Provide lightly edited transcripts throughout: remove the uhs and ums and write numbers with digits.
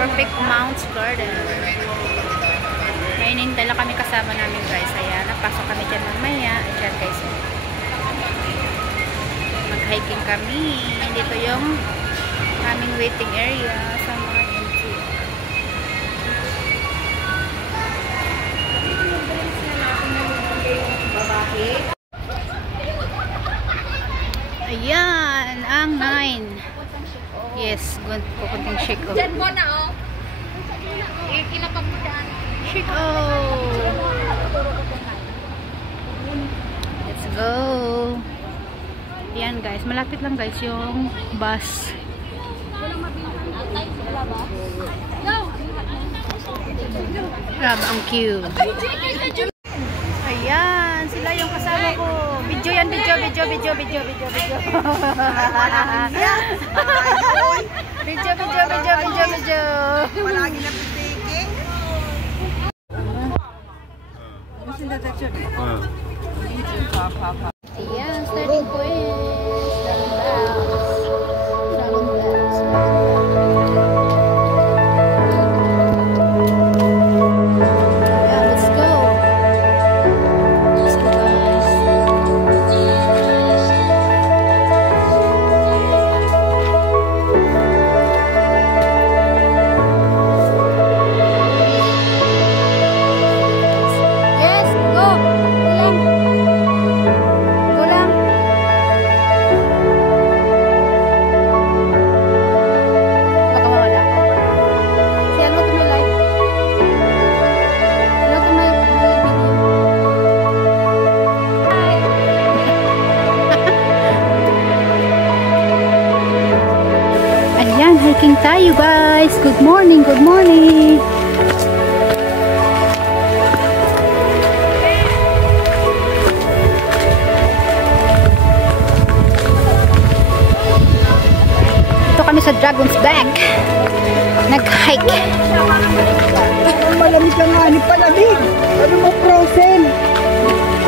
Perfect Mounts Garden. May inintala kami kasama namin guys. Ayan, napasok kami dyan mamaya. Ayan guys. Mag-hiking kami. Dito yung aming waiting area sa mga entry. Ayan, ang 9. Yes, pupunting Shiko. Diyan mo na, oh. Kinapag mo dyan. Shiko! Let's go! Ayan guys, malapit lang guys yung bus. Grabe ang cute. Ayan, sila yung kasama ko. Video yan, video. Video. Palagi na pitikin. Ayan, starting point. Dragon Bells. Yeah, let's go. Let's go guys. Yes, go. Go lang. Baka mawala. Say hello to my live. Hello to my video. Ayan, hiking tayo guys. Good morning, good morning. Ito kami sa Dragon's Bank. Nag-hike. Malamig lang nga, ni palamig. Ano mo, frozen?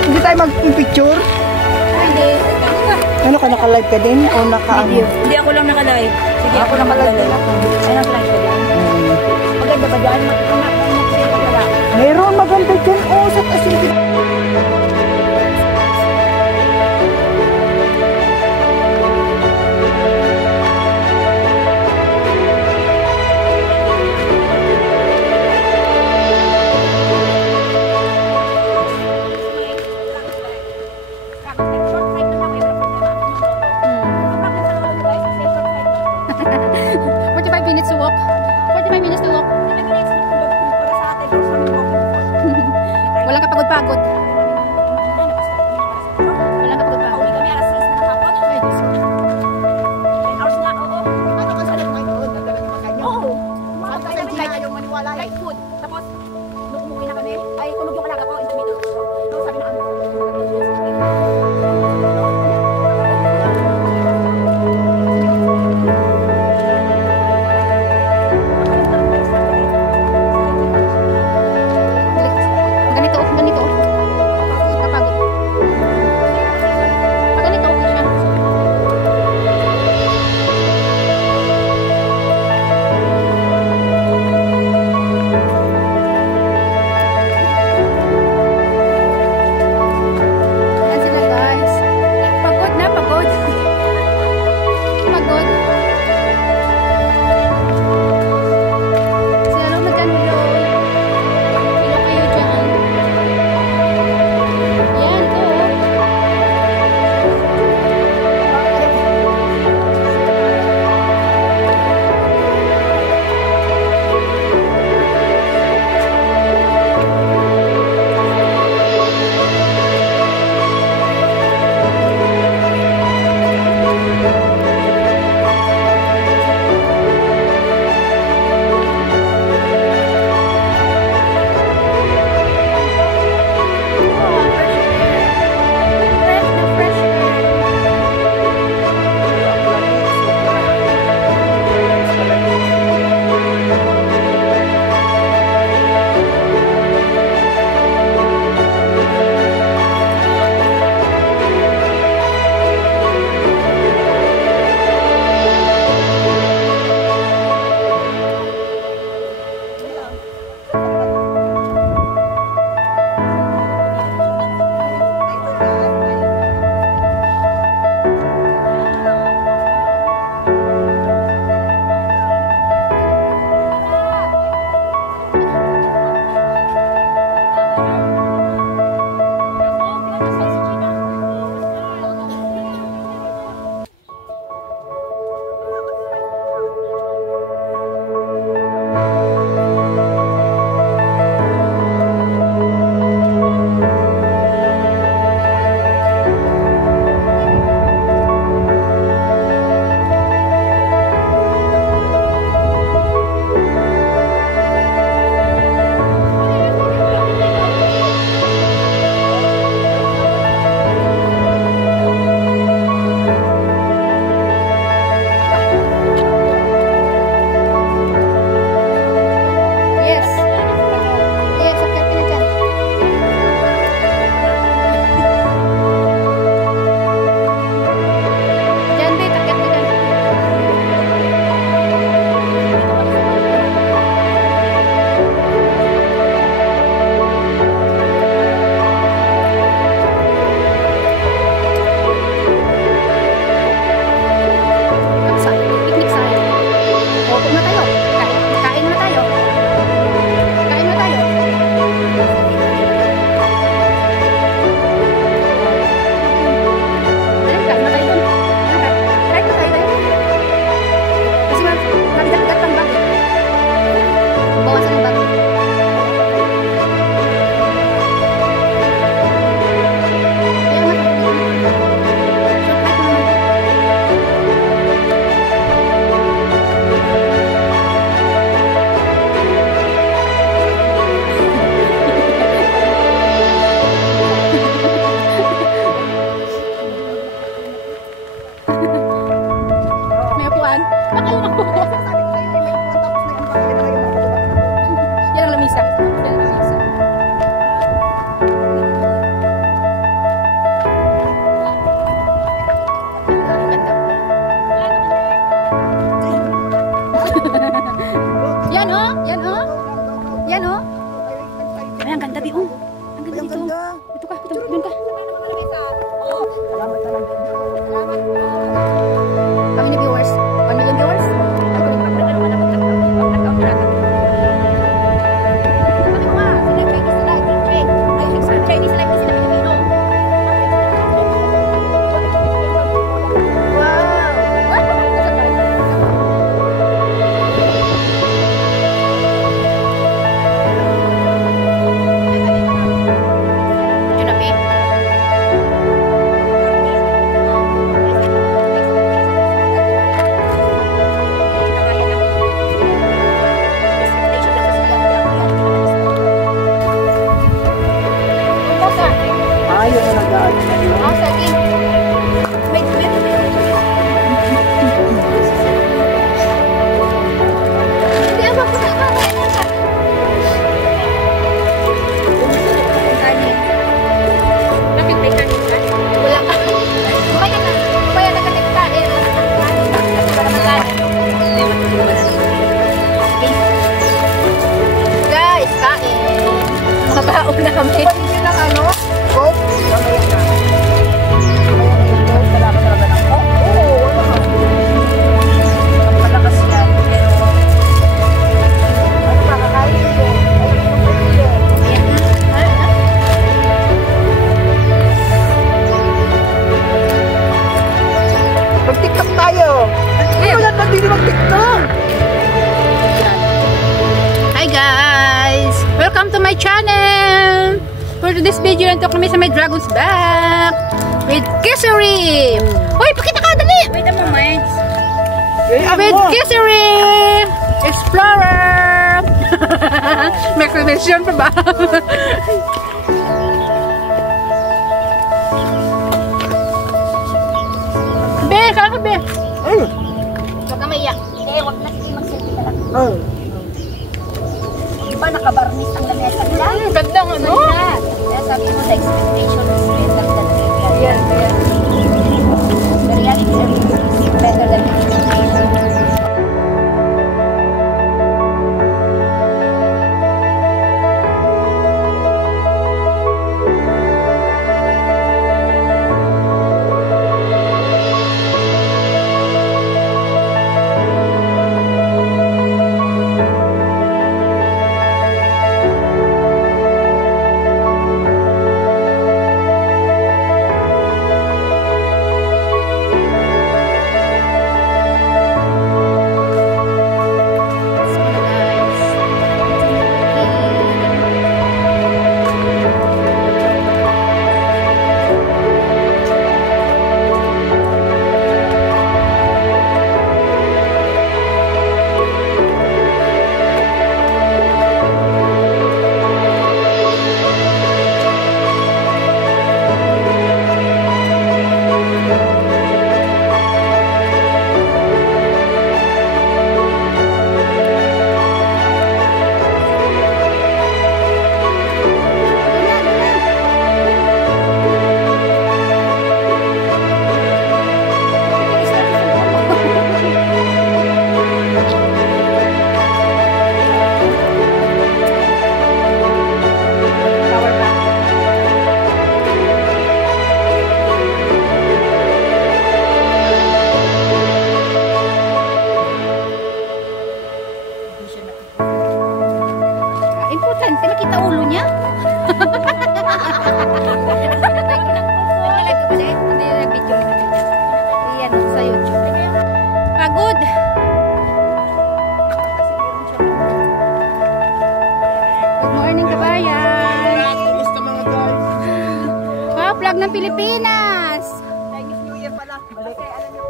Hindi tayo mag-picture? Hindi. Ano ka, naka-live ka din? O naka-video? Hindi, ako lang naka-live. Sige, Ako naka-live din ako. Ay, naka-live ka lang. Maganda ba dyan? Mag-save ka lang. Meron, maganda dyan. O, sa kasi. Minutes to walk. 45 minutes to walk. Walang kapagod-pagod. Dito ka. Doon ka. Oh, salamat talaga. Salamat po. How many viewers? 1 million viewers? Sabi ko nga, sila Chinese sila, hindi sila Pilipino. Ayaw na nag-aalis na yun. Guys, kain. Mabaon na kami. Pwede ng ano? Coke? Mamaya na. Coke, wala ka talaga ng Coke? Oo, wala ka. Ang malakas yan, pero Ano ba, kakain ko? Mag-tiktok tayo. Wala na din mag-tiktok. Hi guys! Welcome to my channel! For this video, nandito kami sa may Dragon's Back with Kissery! Hoy, pakita ka, dali! wait a moment. With Kissery! Explorer! May connection pa ba? Be, kaka be! Huwag ka maiyak. Hindi, huwag na. Sige, mag-selfie ka lang. Oh. Diba, nakabarnis ang lamesa nila? Ganda nga, no? Kaya sabi mo, the expectation is better than the reality. Yes, yes. The reality is better than the expectation. Importante, nakita ulo niya. Hindi na video. Iyan sa YouTube. Pagod. Good morning, kabayan. Kumusta mga guys? Wow, vlog ng Pilipinas. Chinese New Year pala. Kasi alam niyo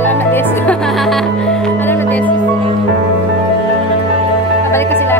Alam na this. Alam na this. Pabalik ka sila.